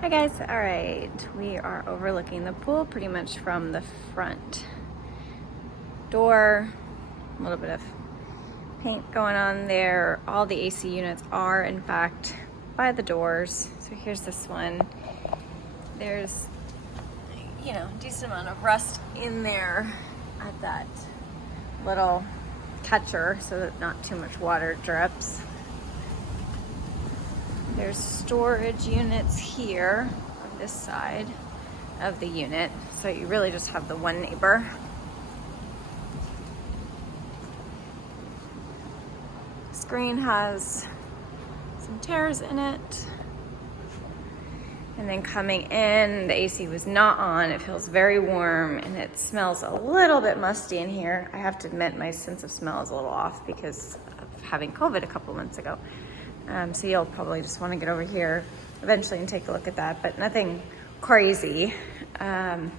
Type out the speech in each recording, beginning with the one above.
Hi guys, all right, we are overlooking the pool pretty much from the front door. A little bit of paint going on there. All the AC units are in fact by the doors. So here's this one. There's, a decent amount of rust in there at that little catcher so that not too much water drips. There's storage units here on this side of the unit. So you really just have the one neighbor. Screen has some tears in it. And then coming in, the AC was not on. It feels very warm and it smells a little bit musty in here. I have to admit my sense of smell is a little off because of having COVID a couple months ago. So you'll probably just want to get over here eventually and take a look at that, but nothing crazy. I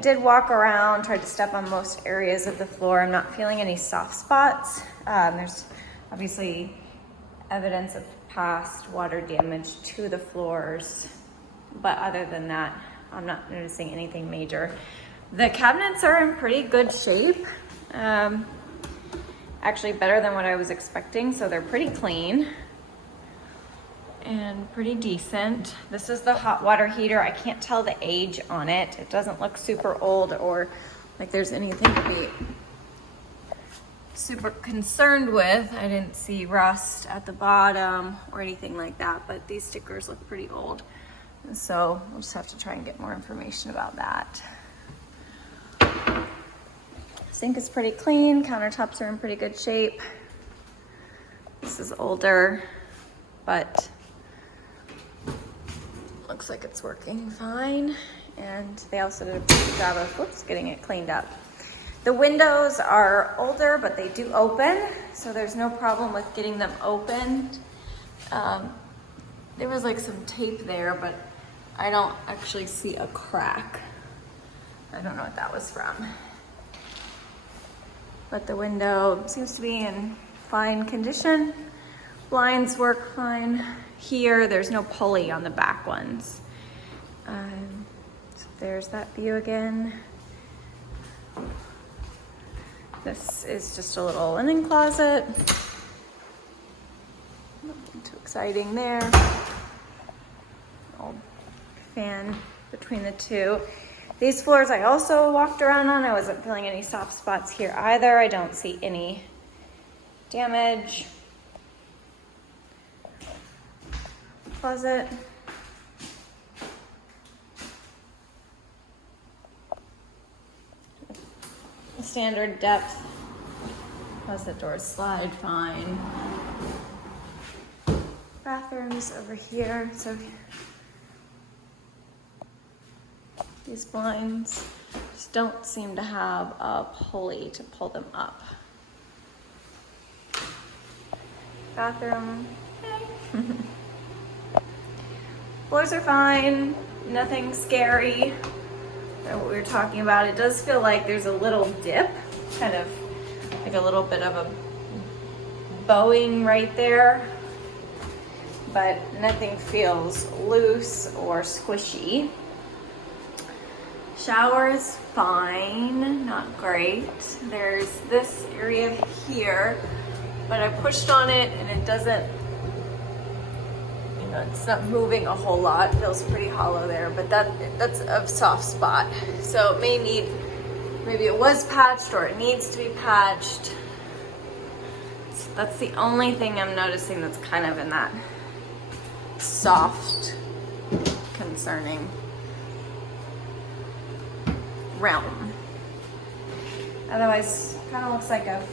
did walk around, tried to step on most areas of the floor. I'm not feeling any soft spots. There's obviously evidence of past water damage to the floors, but other than that, I'm not noticing anything major. The cabinets are in pretty good shape. Actually better than what I was expecting, so they're pretty clean and pretty decent. This is the hot water heater. I can't tell the age on it. It doesn't look super old or like there's anything to be super concerned with. I didn't see rust at the bottom or anything like that, but these stickers look pretty old. And so we'll just have to try and get more information about that. Sink is pretty clean. Countertops are in pretty good shape. This is older, but looks like it's working fine. And they also did a pretty job of, getting it cleaned up. The windows are older, but they do open, so there's no problem with getting them opened. There was like some tape there, but I don't actually see a crack. I don't know what that was from. But the window seems to be in fine condition. Blinds work fine. Here, there's no pulley on the back ones. So there's that view again. This is just a little linen closet. Nothing too exciting there. Old fan between the two. These floors I also walked around on. I wasn't feeling any soft spots here either. I don't see any damage. Closet. Standard depth. Closet doors slide fine. Bathrooms over here. So these blinds just don't seem to have a pulley to pull them up. Bathroom. Floors are fine, nothing scary. What we were talking about, it does feel like there's a little dip, kind of like a little bit of a bowing right there, but nothing feels loose or squishy. Shower is fine, not great. There's this area here, but I pushed on it and it doesn't, it's not moving a whole lot. It feels pretty hollow there, but that's a soft spot. So it may need, maybe it was patched or it needs to be patched. So that's the only thing I'm noticing that's kind of in that soft, concerning realm. Otherwise, kind of looks like a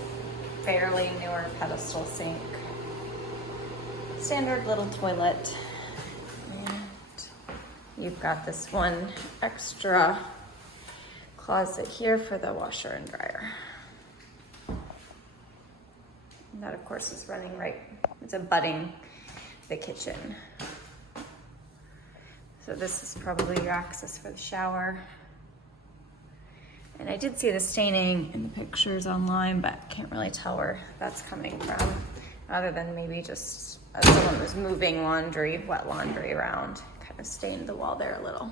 fairly newer pedestal sink. Standard little toilet. And you've got this one extra closet here for the washer and dryer. And that of course is running right, it's abutting the kitchen. So this is probably your access for the shower. And I did see the staining in the pictures online, but can't really tell where that's coming from, other than maybe just someone was moving laundry, wet laundry around, kind kind of stained the wall there a little.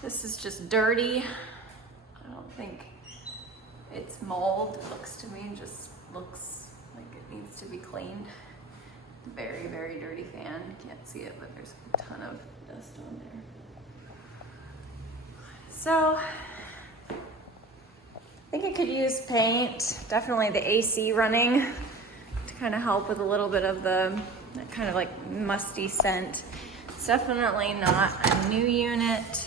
This is just dirty. I don't think it's mold. It looks to me, just looks like it needs to be cleaned. Very, very dirty fan. Can't see it, but there's a ton of dust on there. So, I think it could use paint. Definitely the AC running to kind of help with a little bit of that kind of like musty scent. It's definitely not a new unit.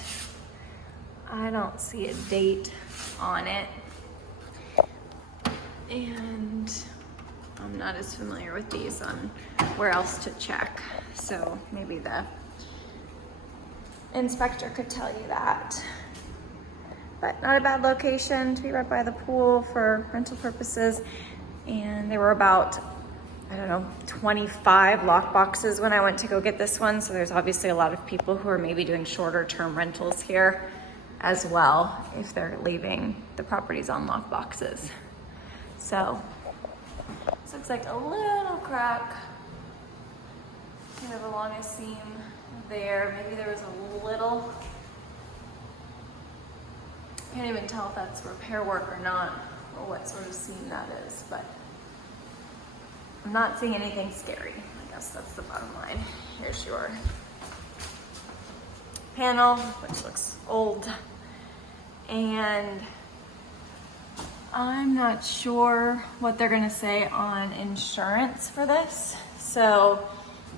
I don't see a date on it. And I'm not as familiar with these on where else to check. So maybe the inspector could tell you that. But not a bad location to be right by the pool for rental purposes. And there were about, I don't know, 25 lock boxes when I went to go get this one. So there's obviously a lot of people who are maybe doing shorter term rentals here as well, if they're leaving the properties on lock boxes. So this looks like a little crack kind of along a seam there. Maybe there was a little, can't even tell if that's repair work or not, or what sort of seam that is, but I'm not seeing anything scary. I guess that's the bottom line. Here's your panel, which looks old. And I'm not sure what they're gonna say on insurance for this. So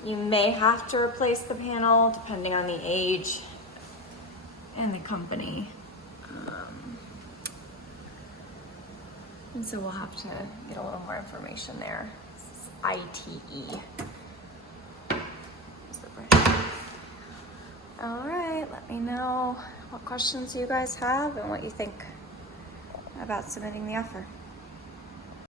you may have to replace the panel depending on the age and the company. And so we'll have to get a little more information there. This is ITE. All right, let me know what questions you guys have and what you think about submitting the offer.